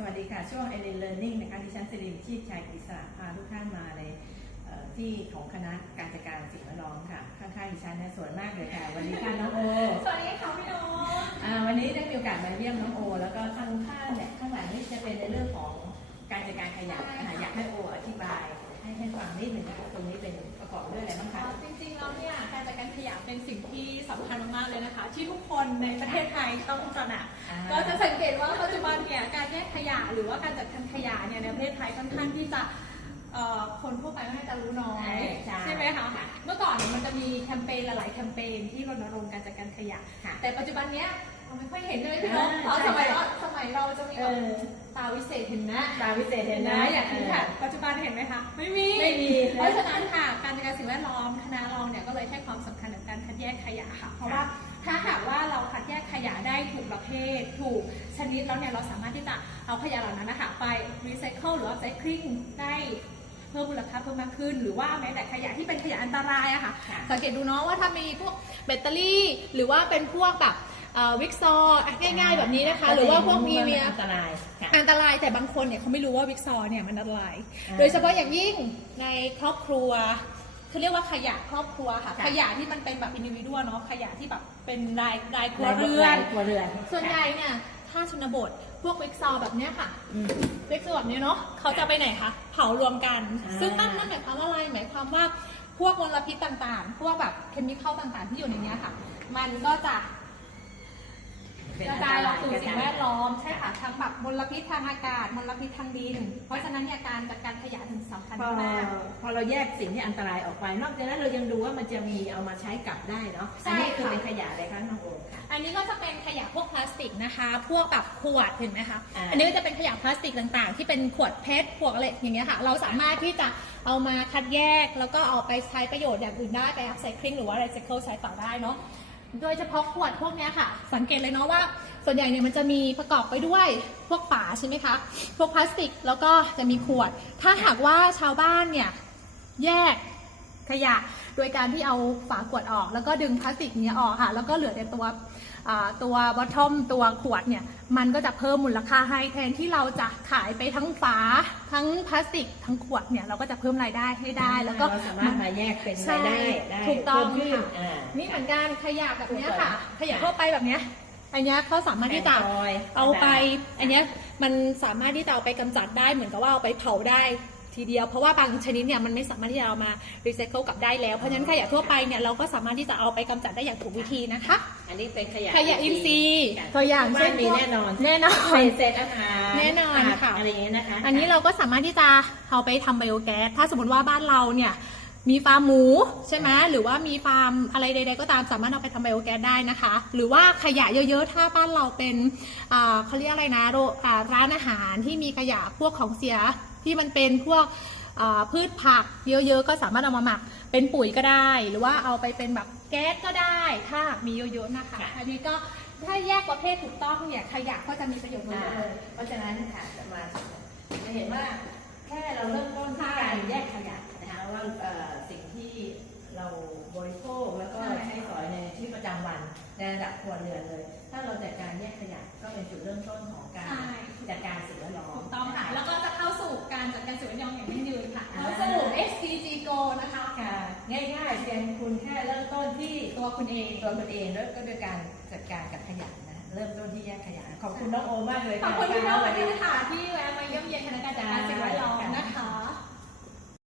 สวัสดีค่ะ ช่วง e l e n Learning นะคะดิฉันสิรินชีพชัยกฤษณะพาทุกท่านมาในเอ่อที่ของคณะการจัดการสิ่งแวดล้อมค่ะ ข้างๆดิฉันเนี่ยสวยมากเลยค่ะ วันนี้ค่ะน้องโอ สวัสดีค่ะพี่โนอ่าวันนี้ได้มีโอกาสมาเยี่ยมน้องโอ แล้วก็ข้างข้างเนี่ยข้างหลังนี่จะเป็นในเรื่องของการจัดการขยะนะคะอยากให้โออธิบาย ให้ให้ฟังนิดหนึ่งนะคะตรงนี้เป็นประกอบด้วยอะไรบ้างคะจริงๆแล้วเนี่ยการจัดการขยะเป็นสิ่งที่สำคัญมากๆเลยนะคะ ที่ทุกคนในประเทศไทยต้องตระหนักอ่าก็จะสังเกตว่าปัจจุบันเนี่ยการแยกขยะ หรือว่าการจัดการขยะเนี่ยในประเทศไทยค่อนข้างที่จะเอ่อคนทั่วไปไม่น่าจะรู้น้อยใช่ไหมคะเมื่อก่อนเนี่ยมันจะมีแคมเปญหลายๆแคมเปญที่รณรงค์การจัดการขยะ ค่ะแต่ปัจจุบันเนี้ยเราไม่ค่อยเห็นเลยพี่โนอ่าตอนใช่สมัยเราสมัยเราจะมีแบบเออตาวิเศษเห็นนะ ตาวิเศษเห็เห็นนนะนะอย่างนี้ค่ะปัจจุบันเห็นไหมคะไม่มี ไม่มีเพราะฉะนั้นค่ะการจัดการสิ่งแวดล้อมคณะเราเนี่ยก็เลยให้ความ ถูกชนิดแล้วเนี่ยเราสามารถที่จะเอาขยะเหล่านั้นนะคะไปรีไซเคิลหรือว่าไซคลิงได้เพิ่มมูลค่าเพิ่มมากขึ้น หรือว่าแม้แต่ขยะที่เป็นขยะอันตรายอะค่ะค่ะสังเกตดูเนาะว่าถ้ามีพวกแบตเตอรี่ หรือว่าเป็นพวกแบบวิกซอร์ง่าย ๆ แบบนี้นะคะ หรือว่าพวกมีเมียอันตรายค่ะอันตรายแต่บางคนเนี่ยเขาไม่รู้ว่าวิกซอร์เนี่ยมันอันตรายอ่าโดยเฉพาะอย่างยิ่งในครอบครัว เขาเรียกว่าขยะครอบครัวค่ะ ค่ะ ขยะที่มันเป็นแบบอินดิวิวเนาะขยะที่แบบเป็นรายรายครัวเรือน ครัวเรือนส่วนใหญ่เนี่ยถ้าชนบทพวกวิกซอร์แบบเนี้ยค่ะอืมวิกซอร์แบบนี้เนาะเขาจะไปไหนคะเผารวมกัน อ่า ซึ่งนั่นนั่นหมายความว่าอะไรหมายความว่าพวกมลพิษต่างๆ พวกแบบเคมีคอลต่างๆ ที่อยู่ในเนี้ยค่ะ มันก็จะ กระจายออกสู่สิ่งแวดล้อมใช่ค่ะทั้งแบบมลพิษทางอากาศมลพิษทางดิน เพราะฉะนั้นเนี่ยการจัดการขยะถึงสำคัญพอมากพอเราแยกสิ่งที่อันตรายออกไป นอกจากนั้นเรายังดูว่ามันจะมีเอามาใช้กลับได้เนาะใช่อันนี้คือค่ะเป็นขยะอะไรคะน้องโอมค่ะอันนี้ก็จะเป็นขยะพวกพลาสติกนะคะ พวกแบบขวดเห็นไหมคะอ่าอันนี้ก็จะเป็นขยะพลาสติกต่างๆ ที่เป็นขวดเพชรขวดอะไรอย่างเงี้ยค่ะเราสามารถที่จะเอามาคัดแยกแล้วก็เอาไปใช้ประโยชน์อย่างอื่นได้ไปอัพไซคลิงหรือว่ารีไซเคิลใช้ต่อได้เนาะ โดยเฉพาะขวดพวกนี้ค่ะ สังเกตเลยเนาะว่า ส่วนใหญ่เนี่ยมันจะมีประกอบไปด้วยพวกฝาใช่ไหมคะ พวกพลาสติกแล้วก็จะมีขวด ถ้าหากว่าชาวบ้านเนี่ยแยก ขยะ โดยการที่เอาฝาขวดออก แล้วก็ดึงพลาสติกเนี้ยออกค่ะ แล้วก็เหลือแต่ตัวอ่าตัวบอททอมตัวขวดเนี่ยมันก็จะเพิ่มมูลค่าให้แทนที่เราจะขายไปทั้งฝาทั้งพลาสติกทั้งขวดเนี่ยเราก็จะเพิ่มรายได้ให้ได้ แล้วก็เราสามารถมาแยกเป็นใช่รายได้ได้ถูกต้องเพิ่มขึ้นค่ะอ่านี่เหมือนกันขยะแบบเนี้ยค่ะถูกต้องขยะทั่วไปแบบเนี้ยอันเนี้ยเขาสามารถที่จะแผ่นฟอยล์เอาไป อันเนี้ยมันสามารถที่จะเอาไปกำจัดได้เหมือนกับว่าเอาไปเผาได้ ทีเดียว เพราะว่าบางชนิดเนี่ยมันไม่สามารถที่จะเอามารีไซเคิลกลับได้แล้ว เพราะฉะนั้นขยะทั่วไปเนี่ยเราก็สามารถที่จะเอาไปกำจัดได้อย่างถูกวิธีนะคะ อันนี้เป็นขยะขยะอินทรีย์ค่ะตัวอย่างบ้าเช่นนมีพวกแน่นอนแน่นอน เศษเศษอาหารแน่นอนผักค่ะ อะไรอย่างเงี้ยนะคะ อันนี้เราก็สามารถที่จะเอาไปทำไบโอแก๊ส ถ้าสมมติว่าบ้านเราเนี่ยมีฟาร์มหมูใช่ไหมหรือว่ามีฟาร์มอะไรใด ๆ ก็ตามสามารถเอาไปทำไบโอแก๊สได้นะคะ หรือว่าขยะเยอะๆ ถ้าบ้านเราเป็นอ่าเขาเรียกอะไรนะโรอ่าร้านอาหารที่มีขยะพวกของเสีย ที่มันเป็นพวกอ่าพืชผักเยอะๆ ก็สามารถเอามาหมักเป็นปุ๋ยก็ได้ หรือว่าเอาไปเป็นแบบแก๊สก็ได้ ถ้าหากมีเยอะๆนะคะค่ะอันนี้ก็ถ้าแยกประเภทถูกต้องเนี่ยขยะก็จะมีประโยชน์หมดอ่าเลยเพราะฉะนั้นค่ะจะมาจะเห็นว่าแค่เราเริ่มต้นที่การแยกขยะนะคะ SCG Go นะคะค่ะง่ายๆเพียงคุณแค่เริ่มต้นที่ตัวคุณเองตัวคุณเองแล้วก็โดยการจัดการกับขยะนะเริ่มต้นที่แยกขยะขอบคุณน้องโอมากเลยขอบคุณพี่น้องวันนี้นะะที่แวะมาเยี่ยมเยียนคณะกรรมการสิ่งแวดล้อมนะคะ